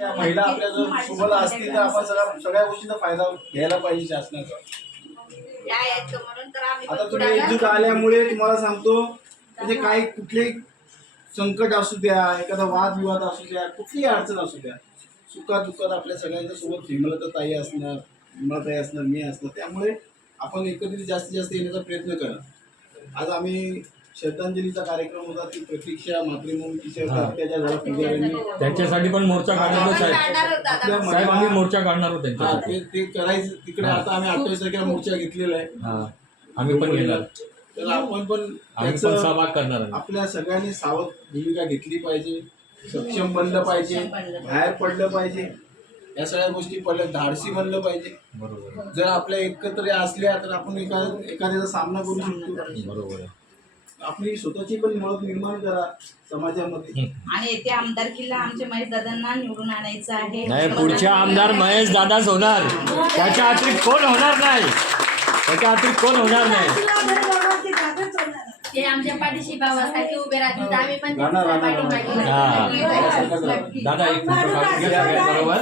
महिला आपल्या जर सोबत असतील तर आपण सगळ्या गोष्टींचा फायदा घ्यायला पाहिजे शासनाचा. आता तुम्ही एकजूट आल्यामुळे तुम्हाला सांगतो म्हणजे काही कुठलेही संकट असू द्या, एखादा वादविवाद असू द्या, कुठलीही अडचण असू द्या, सुखात दुःखात आपल्या सगळ्यांच्या सोबत विमलताई असणार, विमलताई असणार, मी असणार, त्यामुळे आपण एकत्रित जास्तीत जास्त येण्याचा प्रयत्न करा. आज आम्ही श्रद्धांजलीचा कार्यक्रम होता, ती प्रतीक्षा मातृभूमीची अत्याचार झाला पुजाऱ्यांनी, त्यांच्यासाठी पण मोर्चा काढणार होतो साहेब. आम्ही मोर्चा काढणार होतो त्यांच्यासाठी. ते करायचं तिकडे. आता आम्ही 28 तारखेला मोर्चा घेतलेला आहे. आम्ही पण घेणार. तर आपण पण सहभाग करणार. आपल्या सगळ्यांनी सावध भूमिका घेतली पाहिजे, सक्षम बनलं पाहिजे, बाहेर पडलं पाहिजे, या सगळ्या गोष्टी पडल्या, धाडसी बनलं पाहिजे. बरोबर. जर आपल्या एकत्र असल्या तर आपण एखाद्याचा सामना करू शकतो. बरोबर. आपली स्वतःची पण मत निर्माण करा समाजामध्ये. आणि येत्या आमदारकीला आमच्या महेश दादांना निवडून आणायचं आहे. नाही, पुढच्या आमदार महेश दादाच होणार. त्याच्या अतिरिक्त कोण होणार नाही. त्याच्या अतिरिक्त कोण होणार नाही. ते आमच्या पाठीशी भावासाठी उभे राहतील. आम्ही पण दादा एक फोटो काढून घ्या बरोबर.